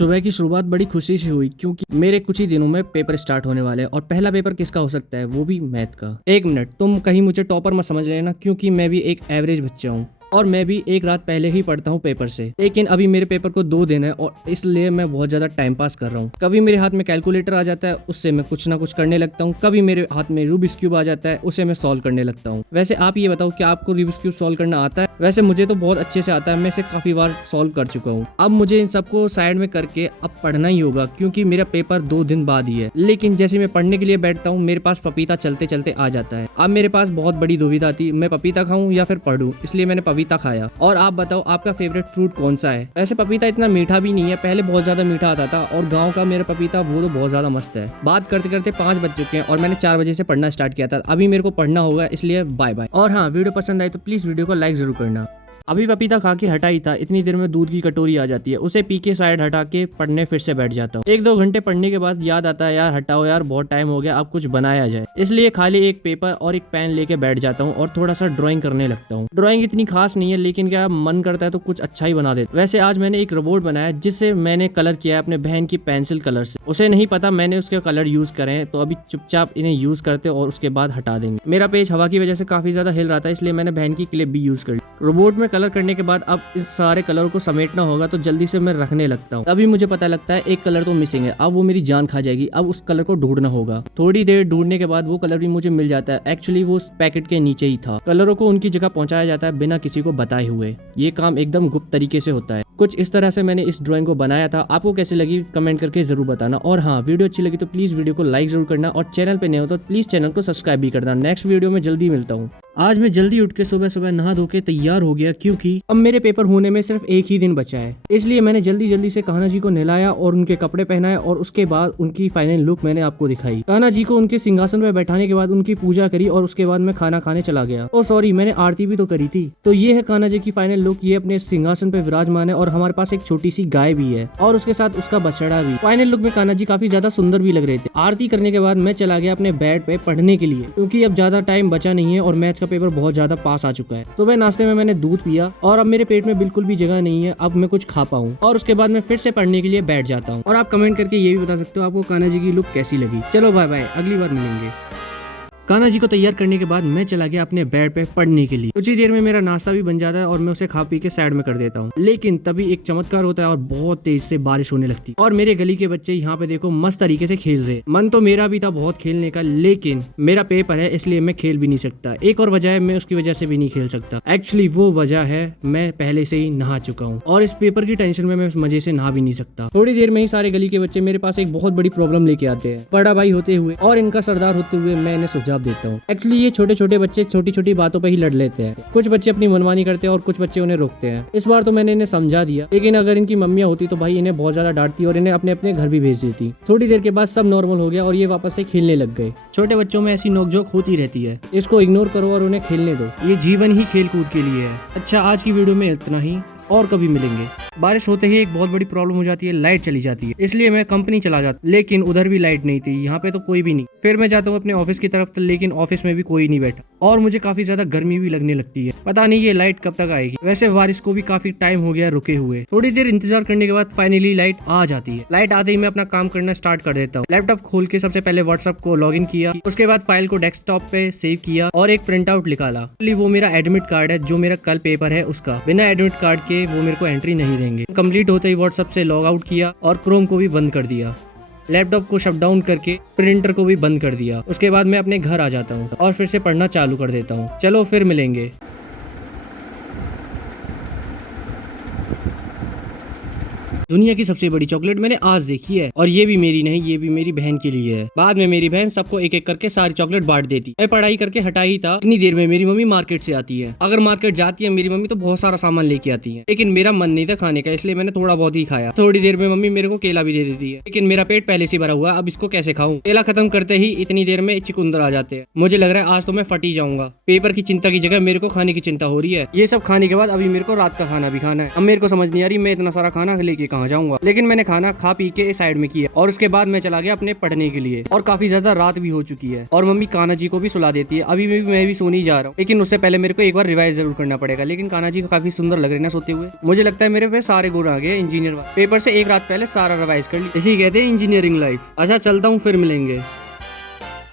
सुबह की शुरुआत बड़ी खुशी से हुई क्योंकि मेरे कुछ ही दिनों में पेपर स्टार्ट होने वाले हैं और पहला पेपर किसका हो सकता है, वो भी मैथ का। एक मिनट, तुम कहीं मुझे टॉपर मत समझ लेना क्योंकि मैं भी एक एवरेज बच्चा हूँ और मैं भी एक रात पहले ही पढ़ता हूँ पेपर से। लेकिन अभी मेरे पेपर को 2 दिन है और इसलिए मैं बहुत ज्यादा टाइम पास कर रहा हूँ। कभी मेरे हाथ में कैलकुलेटर आ जाता है, उससे मैं कुछ ना कुछ करने लगता हूँ। कभी मेरे हाथ में रूबिक्स क्यूब आ जाता है, उसे मैं सॉल्व करने लगता हूँ। वैसे आप ये बताओ कि आपको रूबिक्स क्यूब सॉल्व करना आता है? वैसे मुझे तो बहुत अच्छे से आता है, मैं इसे काफी बार सॉल्व कर चुका हूँ। अब मुझे इन सबको साइड में करके अब पढ़ना ही होगा क्योंकि मेरा पेपर 2 दिन बाद ही है। लेकिन जैसे मैं पढ़ने के लिए बैठता हूँ मेरे पास पपीता चलते चलते आ जाता है। अब मेरे पास बहुत बड़ी दुविधा थी, मैं पपीता खाऊं या फिर पढ़ूं, इसलिए मैंने पपीता खाया। और आप बताओ आपका फेवरेट फ्रूट कौन सा है? वैसे पपीता इतना मीठा भी नहीं है, पहले बहुत ज्यादा मीठा आता था और गांव का मेरा पपीता वो तो बहुत ज्यादा मस्त है। बात करते करते 5 बज चुके हैं और मैंने 4 बजे से पढ़ना स्टार्ट किया था। अभी मेरे को पढ़ना होगा, इसलिए बाय बाय। और हाँ, वीडियो पसंद आए तो प्लीज वीडियो को लाइक जरूर करना। अभी पपीता खा के हटा ही था, इतनी देर में दूध की कटोरी आ जाती है, उसे पी के साइड हटा के पढ़ने फिर से बैठ जाता हूँ। 1-2 घंटे पढ़ने के बाद याद आता है यार हटाओ यार, बहुत टाइम हो गया, अब कुछ बनाया जाए। इसलिए खाली एक पेपर और एक पेन लेके बैठ जाता हूँ और थोड़ा सा ड्राइंग करने लगता हूँ। ड्राइंग इतनी खास नहीं है लेकिन क्या मन करता है तो कुछ अच्छा ही बना देता। वैसे आज मैंने एक रोबोट बनाया जिससे मैंने कलर किया है अपने बहन की पेंसिल कलर से। उसे नहीं पता मैंने उसके कलर यूज करे हैं, तो अभी चुपचाप इन्हें यूज करते और उसके बाद हटा देंगे। मेरा पेज हवा की वजह से काफी ज्यादा हिल रहा था, इसलिए मैंने बहन की क्लिप भी यूज कर ली। रोबोट में कलर करने के बाद अब इस सारे कलर को समेटना होगा, तो जल्दी से मैं रखने लगता हूँ। तभी मुझे पता लगता है एक कलर तो मिसिंग है, अब वो मेरी जान खा जाएगी। अब उस कलर को ढूंढना होगा। थोड़ी देर ढूंढने के बाद वो कलर भी मुझे मिल जाता है। एक्चुअली वो उस पैकेट के नीचे ही था। कलरों को उनकी जगह पहुंचाया जाता है बिना किसी को बताए हुए। ये काम एकदम गुप्त तरीके से होता है। कुछ इस तरह से मैंने इस ड्राइंग को बनाया था। आपको कैसी लगी कमेंट करके जरूर बताना। और हाँ, वीडियो अच्छी लगी तो प्लीज वीडियो को लाइक जरूर करना और चैनल पे नए हो तो प्लीज चैनल को सब्सक्राइब भी करना। नेक्स्ट वीडियो में जल्दी मिलता हूँ। आज मैं जल्दी उठ के सुबह सुबह नहा धो के तैयार हो गया क्योंकि अब मेरे पेपर होने में सिर्फ एक ही दिन बचा है। इसलिए मैंने जल्दी जल्दी से कान्हा जी को नहलाया और उनके कपड़े पहनाए और उसके बाद उनकी फाइनल लुक मैंने आपको दिखाई। कान्हा जी को उनके सिंहासन पर बैठाने के बाद उनकी पूजा करी और उसके बाद मैं खाना खाने चला गया। और सॉरी, मैंने आरती भी तो करी थी। तो ये है कान्हा जी की फाइनल लुक। ये अपने सिंहासन पे विराजमान है और हमारे पास एक छोटी सी गाय भी है और उसके साथ उसका बछड़ा भी। फाइनल लुक में कान्हा जी काफी ज्यादा सुंदर भी लग रहे थे। आरती करने के बाद मैं चला गया अपने बेड पे पढ़ने के लिए क्योंकि अब ज्यादा टाइम बचा नहीं है और मैथ्स का पेपर बहुत ज्यादा पास आ चुका है। सुबह नाश्ते में मैंने दूध पिया और अब मेरे पेट में बिल्कुल भी जगह नहीं है, अब मैं कुछ खा पाऊँ। और उसके बाद मैं फिर से पढ़ने के लिए बैठ जाता हूँ। और आप कमेंट करके ये भी बता सकते हो आपको कान्हा जी की लुक कैसी लगी। चलो बाय बाय, अगली बार मिलेंगे। कान्हा जी को तैयार करने के बाद मैं चला गया अपने बेड पे पढ़ने के लिए। कुछ ही देर में मेरा नाश्ता भी बन जाता है और मैं उसे खा पी के साइड में कर देता हूँ। लेकिन तभी एक चमत्कार होता है और बहुत तेज से बारिश होने लगती है और मेरे गली के बच्चे यहाँ पे देखो मस्त तरीके से खेल रहे। मन तो मेरा भी था बहुत खेलने का, लेकिन मेरा पेपर है इसलिए मैं खेल भी नहीं सकता। एक और वजह है, मैं उसकी वजह से भी नहीं खेल सकता। एक्चुअली वो वजह है मैं पहले से ही नहा चुका हूँ और इस पेपर की टेंशन में मैं मजे से नहा भी नहीं सकता। थोड़ी देर में ही सारे गली के बच्चे मेरे पास एक बहुत बड़ी प्रॉब्लम लेके आते हैं। बड़ा भाई होते हुए और इनका सरदार होते हुए मैं इन्हें सुझाव देता हूँ। एक्चुअली ये छोटे छोटे बच्चे छोटी छोटी बातों पे ही लड़ लेते हैं। कुछ बच्चे अपनी मनमानी करते हैं और कुछ बच्चे उन्हें रोकते हैं। इस बार तो मैंने इन्हें समझा दिया, लेकिन अगर इनकी मम्मियां होती तो भाई इन्हें बहुत ज्यादा डांटती और इन्हें अपने अपने घर भी भेज देती। थोड़ी देर के बाद सब नॉर्मल हो गया और ये वापस से खेलने लग गए। छोटे बच्चों में ऐसी नोकझोंक होती रहती है, इसको इग्नोर करो और उन्हें खेलने दो। ये जीवन ही खेल कूद के लिए है। अच्छा, आज की वीडियो में इतना ही, और कभी मिलेंगे। बारिश होते ही एक बहुत बड़ी प्रॉब्लम हो जाती है, लाइट चली जाती है। इसलिए मैं कंपनी चला जाता, लेकिन उधर भी लाइट नहीं थी, यहाँ पे तो कोई भी नहीं। फिर मैं जाता हूँ अपने ऑफिस की तरफ, लेकिन ऑफिस में भी कोई नहीं बैठा और मुझे काफी ज्यादा गर्मी भी लगने लगती है। पता नहीं ये लाइट कब तक आएगी। वैसे बारिश को भी काफी टाइम हो गया रुके हुए। थोड़ी देर इंतजार करने के बाद फाइनली लाइट आ जाती है। लाइट आते ही मैं अपना काम करना स्टार्ट कर देता हूँ। लैपटॉप खोल के सबसे पहले व्हाट्सएप को लॉग इन किया, उसके बाद फाइल को डेस्कटॉप पे सेव किया और एक प्रिंट आउट निकाला। वो मेरा एडमिट कार्ड है, जो मेरा कल पेपर है उसका। बिना एडमिट कार्ड के वो मेरे को एंट्री नहीं देंगे। कंप्लीट होते ही व्हाट्सएप से लॉग आउट किया और क्रोम को भी बंद कर दिया। लैपटॉप को शट डाउन करके प्रिंटर को भी बंद कर दिया। उसके बाद मैं अपने घर आ जाता हूँ और फिर से पढ़ना चालू कर देता हूँ। चलो फिर मिलेंगे। दुनिया की सबसे बड़ी चॉकलेट मैंने आज देखी है और ये भी मेरी नहीं, ये भी मेरी बहन के लिए है। बाद में मेरी बहन सबको एक एक करके सारी चॉकलेट बांट देती। मैं पढ़ाई करके हटा ही था, इतनी देर में मेरी मम्मी मार्केट से आती है। अगर मार्केट जाती है मेरी मम्मी तो बहुत सारा सामान लेके आती है, लेकिन मेरा मन नहीं था खाने का, इसलिए मैंने थोड़ा बहुत ही खाया। थोड़ी देर में मम्मी मेरे को केला भी दे देती है, लेकिन मेरा पेट पहले से भरा हुआ, अब इसको कैसे खाऊं। केला खत्म करते ही इतनी देर में चिकुंदर आ जाते हैं। मुझे लग रहा है आज तो मैं फट ही जाऊंगा। पेपर की चिंता की जगह मेरे को खाने की चिंता हो रही है। ये सब खाने के बाद अभी मेरे को रात का खाना भी खाना है। अब मेरे को समझ नहीं आ रही मैं इतना सारा खाना लेके कहाँ जाऊंगा, लेकिन मैंने खाना खा पी के साइड में किया और उसके बाद मैं चला गया अपने पढ़ने के लिए। और काफी ज्यादा रात भी हो चुकी है और मम्मी कान्हा जी को भी सुला देती है। अभी मैं भी सोने ही जा रहा हूँ, लेकिन उससे पहले मेरे को एक बार रिवाइज जरूर करना पड़ेगा। लेकिन कान्हा जी को काफी सुंदर लग रहे हैं ना सोते हुए। मुझे लगता है मेरे पे सारे गुण आ गए इंजीनियर वाले। पेपर से एक रात पहले सारा रिवाइज कर ली। इसी कहते हैं इंजीनियरिंग लाइफ। अच्छा चलता हूँ, फिर मिलेंगे।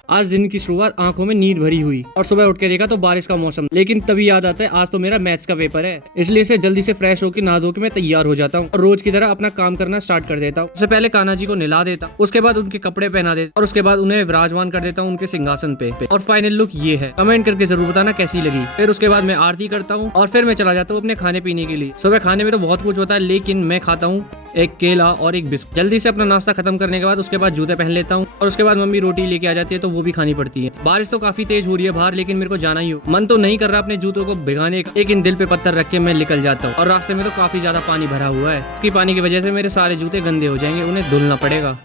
आज दिन की शुरुआत आंखों में नींद भरी हुई और सुबह उठ के देखा तो बारिश का मौसम, लेकिन तभी याद आता है आज तो मेरा मैथ्स का पेपर है, इसलिए से जल्दी से फ्रेश होकर नहा धो के मैं तैयार हो जाता हूँ और रोज की तरह अपना काम करना स्टार्ट कर देता हूँ। उससे पहले कान्हा जी को नहला देता हूँ, उसके बाद उनके कपड़े पहना देता और उसके बाद उन्हें विराजमान कर देता हूँ उनके सिंहासन पे। और फाइनल लुक ये है। कमेंट करके जरूर बताना कैसी लगी। फिर उसके बाद मैं आरती करता हूँ और फिर मैं चला जाता हूँ अपने खाने पीने के लिए। सुबह खाने में तो बहुत कुछ होता है, लेकिन मैं खाता हूँ एक केला और एक बिस्कुट। जल्दी से अपना नाश्ता खत्म करने के बाद उसके बाद जूते पहन लेता हूँ और उसके बाद मम्मी रोटी लेके आ जाती है तो वो भी खानी पड़ती है। बारिश तो काफी तेज हो रही है बाहर, लेकिन मेरे को जाना ही हो। मन तो नहीं कर रहा अपने जूतों को भिगाने का, लेकिन दिल पे पत्थर रख के मैं निकल जाता हूँ। और रास्ते में तो काफी ज्यादा पानी भरा हुआ है। इसकी पानी की वजह से मेरे सारे जूते गंदे हो जाएंगे, उन्हें धुलना पड़ेगा।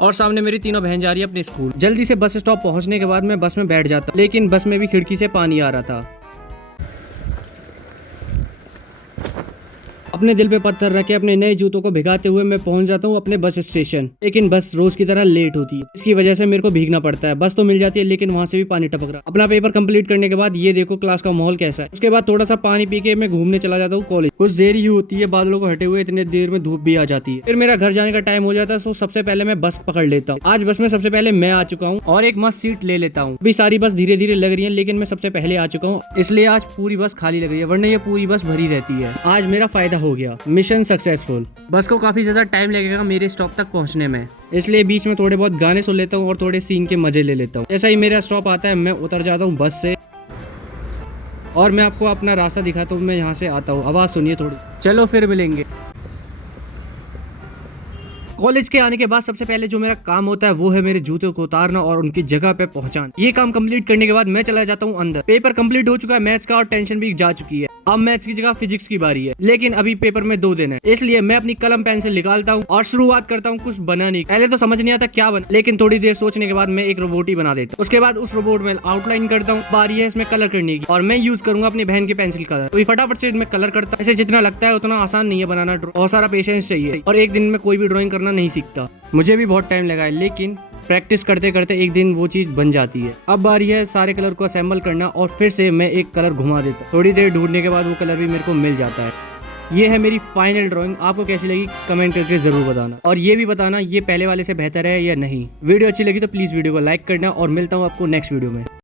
और सामने मेरी तीनों बहन जा रही है अपने स्कूल। जल्दी से बस स्टॉप पहुंचने के बाद मैं बस में बैठ जाता, लेकिन बस में भी खिड़की से पानी आ रहा था। अपने दिल पे पत्थर रखे अपने नए जूतों को भिगाते हुए मैं पहुंच जाता हूं अपने बस स्टेशन, लेकिन बस रोज की तरह लेट होती है। इसकी वजह से मेरे को भीगना पड़ता है। बस तो मिल जाती है, लेकिन वहां से भी पानी टपक रहा। अपना पेपर कंप्लीट करने के बाद ये देखो क्लास का माहौल कैसा है। उसके बाद थोड़ा सा पानी पी के मैं घूमने चला जाता हूँ कॉलेज। कुछ देर ही होती है बादलों को हटे हुए, इतने देर में धूप भी आ जाती है। फिर मेरा घर जाने का टाइम हो जाता है, तो सबसे पहले मैं बस पकड़ लेता हूँ। आज बस में सबसे पहले मैं आ चुका हूँ और एक मस्त सीट ले लेता हूँ। अभी सारी बस धीरे धीरे लग रही है, लेकिन मैं सबसे पहले आ चुका हूँ, इसलिए आज पूरी बस खाली लग रही है, वरना ये पूरी बस भरी रहती है। आज मेरा फायदा हो गया, मिशन सक्सेसफुल। बस को काफी ज्यादा टाइम लगेगा मेरे स्टॉप तक पहुंचने में, इसलिए बीच में थोड़े बहुत गाने सुन लेता हूँ और थोड़े सीन के मजे ले लेता हूँ। जैसा ही मेरा स्टॉप आता है मैं उतर जाता हूँ बस से और मैं आपको अपना रास्ता दिखाता हूँ। मैं यहाँ से आता हूँ, आवाज सुनिए थोड़ी। चलो फिर मिलेंगे। कॉलेज के आने के बाद सबसे पहले जो मेरा काम होता है वो है मेरे जूते को उतारना और उनकी जगह पे पहुंचाना। ये काम कंप्लीट करने के बाद मैं चला जाता हूँ अंदर। पेपर कंप्लीट हो चुका है मैथ्स का और टेंशन भी जा चुकी है। अब मैथ्स की जगह फिजिक्स की बारी है, लेकिन अभी पेपर में 2 दिन है, इसलिए मैं अपनी कलम पेंसिल निकालता हूँ और शुरुआत करता हूँ कुछ बनाने की। पहले तो समझ नहीं आता क्या बना, लेकिन थोड़ी देर सोचने के बाद मैं एक रोबोट ही बना देता हूँ। उसके बाद उस रोबोट में आउटलाइन करता हूँ। बारी है इसमें कलर करने की और मैं यूज करूंगा अपनी बहन के पेंसिल कलर। तो फटाफट से इसमें कलर करता हूँ। ऐसे जितना लगता है उतना आसान नहीं है बनाना, बहुत सारा पेशेंस चाहिए और एक दिन में कोई भी ड्राइंग करना नहीं सीखता। मुझे भी बहुत टाइम लगा है, लेकिन प्रैक्टिस करते करते एक दिन वो चीज बन जाती है। अब बारी है सारे कलर को असेंबल करना और फिर से मैं एक कलर घुमा देता हूँ। थोड़ी देर ढूंढने के बाद वो कलर भी मेरे को मिल जाता है। ये है मेरी फाइनल ड्राइंग। आपको कैसी लगी कमेंट करके जरूर बताना और ये भी बताना ये पहले वाले से बेहतर है या नहीं। वीडियो अच्छी लगी तो प्लीज वीडियो को लाइक करना और मिलता हूँ आपको नेक्स्ट वीडियो में।